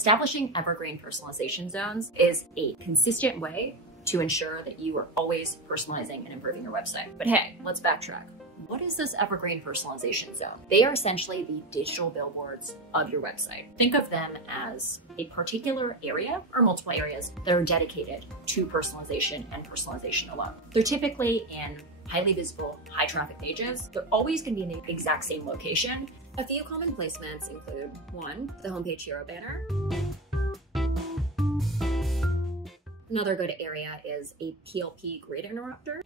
Establishing evergreen personalization zones is a consistent way to ensure that you are always personalizing and improving your website. But hey, let's backtrack. What is this evergreen personalization zone? They are essentially the digital billboards of your website. Think of them as a particular area or multiple areas that are dedicated to personalization and personalization alone. They're typically in highly visible, high traffic pages. They're always going to be in the exact same location. A few common placements include 1, the homepage hero banner. Another good area is a PLP grid interrupter.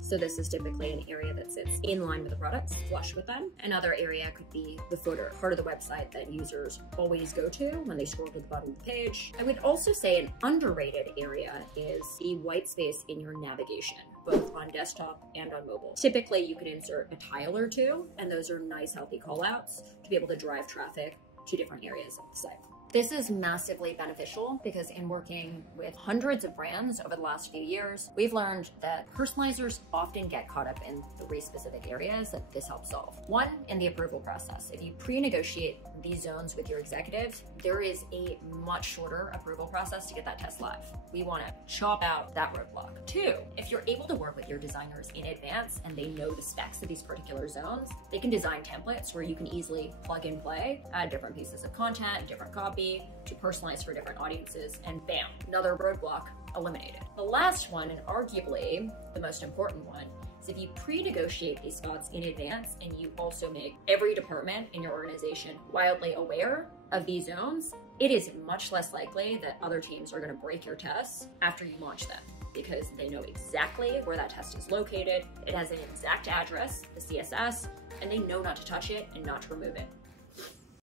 So this is typically an area that sits in line with the products, flush with them. Another area could be the footer, part of the website that users always go to when they scroll to the bottom of the page. I would also say an underrated area is the white space in your navigation, both on desktop and on mobile. Typically, you can insert a tile or two, and those are nice, healthy callouts to be able to drive traffic to different areas of the site. This is massively beneficial because in working with hundreds of brands over the last few years, we've learned that personalizers often get caught up in 3 specific areas that this helps solve. 1, in the approval process. If you pre-negotiate these zones with your executives, there is a much shorter approval process to get that test live. We want to chop out that roadblock. 2, if you're able to work with your designers in advance and they know the specs of these particular zones, they can design templates where you can easily plug and play, add different pieces of content, different copy, to personalize for different audiences, and bam, another roadblock eliminated. The last one, and arguably the most important one, is if you pre-negotiate these spots in advance and you also make every department in your organization wildly aware of these zones, it is much less likely that other teams are going to break your tests after you launch them, because they know exactly where that test is located, it has an exact address, the CSS, and they know not to touch it and not to remove it.